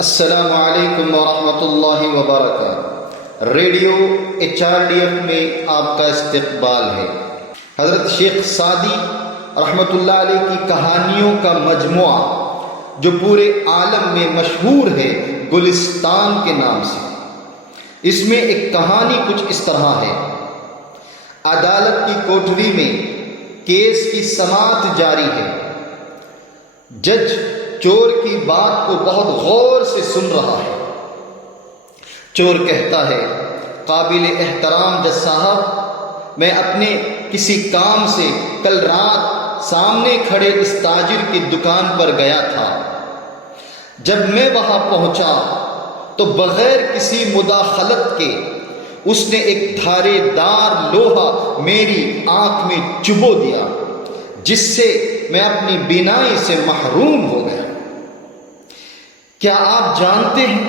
السلام علیکم ورحمۃ اللہ وبرکاتہ۔ ریڈیو HRDF میں آپ کا استقبال ہے۔ حضرت شیخ سعدی رحمۃ اللہ علیہ کی کہانیوں کا مجموعہ جو پورے عالم میں مشہور ہے گلستان کے نام سے، اس میں ایک کہانی کچھ اس طرح ہے۔ عدالت کی کوٹری میں کیس کی سماعت جاری ہے۔ جج چور کی بات کو بہت غور سے سن رہا ہے۔ چور کہتا ہے، قابل احترام جج صاحب، میں اپنے کسی کام سے کل رات سامنے کھڑے اس تاجر کی دکان پر گیا تھا۔ جب میں وہاں پہنچا تو بغیر کسی مداخلت کے اس نے ایک دھارے دار لوہا میری آنکھ میں چبو دیا، جس سے میں اپنی بینائی سے محروم ہو گیا۔ کیا آپ جانتے ہیں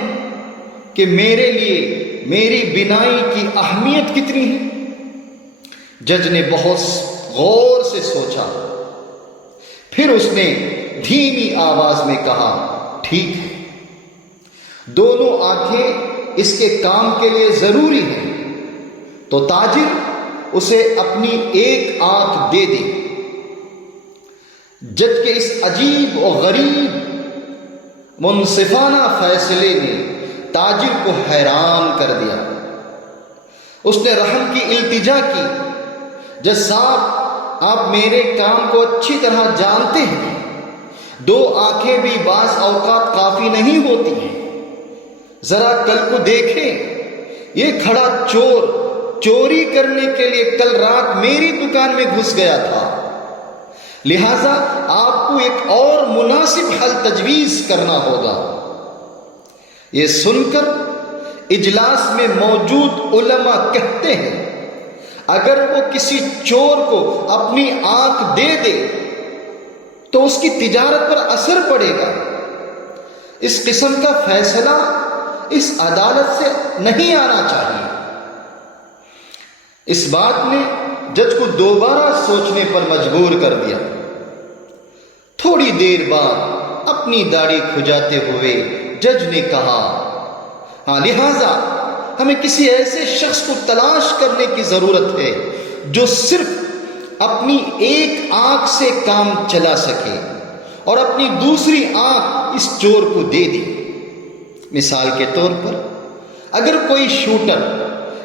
کہ میرے لیے میری بینائی کی اہمیت کتنی ہے؟ جج نے بہت غور سے سوچا، پھر اس نے دھیمی آواز میں کہا، ٹھیک ہے، دونوں آنکھیں اس کے کام کے لیے ضروری ہیں، تو تاجر اسے اپنی ایک آنکھ دے دے۔ جج کے اس عجیب و غریب منصفانہ فیصلے نے تاجر کو حیران کر دیا۔ اس نے رحم کی التجا کی، جج صاحب، آپ میرے کام کو اچھی طرح جانتے ہیں، دو آنکھیں بھی بعض اوقات کافی نہیں ہوتی ہیں۔ ذرا کل کو دیکھیں، یہ کھڑا چور چوری کرنے کے لیے کل رات میری دکان میں گھس گیا تھا، لہذا آپ کو ایک اور مناسب حل تجویز کرنا ہوگا۔ یہ سن کر اجلاس میں موجود علماء کہتے ہیں، اگر وہ کسی چور کو اپنی آنکھ دے دے تو اس کی تجارت پر اثر پڑے گا۔ اس قسم کا فیصلہ اس عدالت سے نہیں آنا چاہیے۔ اس بات نے جج کو دوبارہ سوچنے پر مجبور کر دیا۔ تھوڑی دیر بعد اپنی داڑھی کھجاتے ہوئے جج نے کہا، ہاں، لہذا ہمیں کسی ایسے شخص کو تلاش کرنے کی ضرورت ہے جو صرف اپنی ایک آنکھ سے کام چلا سکے اور اپنی دوسری آنکھ اس چور کو دے دے۔ مثال کے طور پر، اگر کوئی شوٹر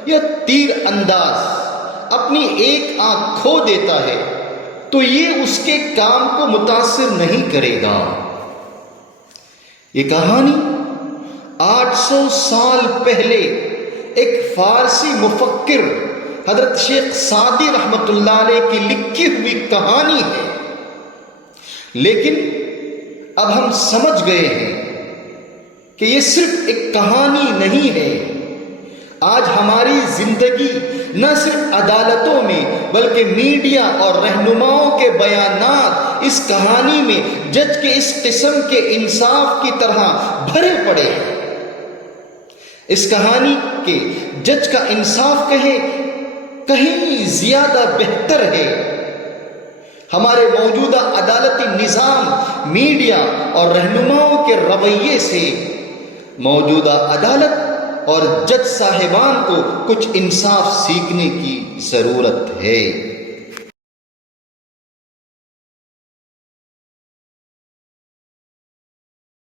یا تیر انداز اپنی ایک آنکھ کھو دیتا ہے تو یہ اس کے کام کو متاثر نہیں کرے گا۔ یہ کہانی 800 سال پہلے ایک فارسی مفکر حضرت شیخ سعدی رحمۃ اللہ علیہ کی لکھی ہوئی کہانی ہے، لیکن اب ہم سمجھ گئے ہیں کہ یہ صرف ایک کہانی نہیں ہے۔ آج ہماری زندگی نہ صرف عدالتوں میں بلکہ میڈیا اور رہنماؤں کے بیانات اس کہانی میں جج کے اس قسم کے انصاف کی طرح بھرے پڑے ہیں۔ اس کہانی کے جج کا انصاف کہیں زیادہ بہتر ہے۔ ہمارے موجودہ عدالتی نظام، میڈیا اور رہنماؤں کے رویے سے موجودہ عدالت اور جج صاحبان کو کچھ انصاف سیکھنے کی ضرورت ہے۔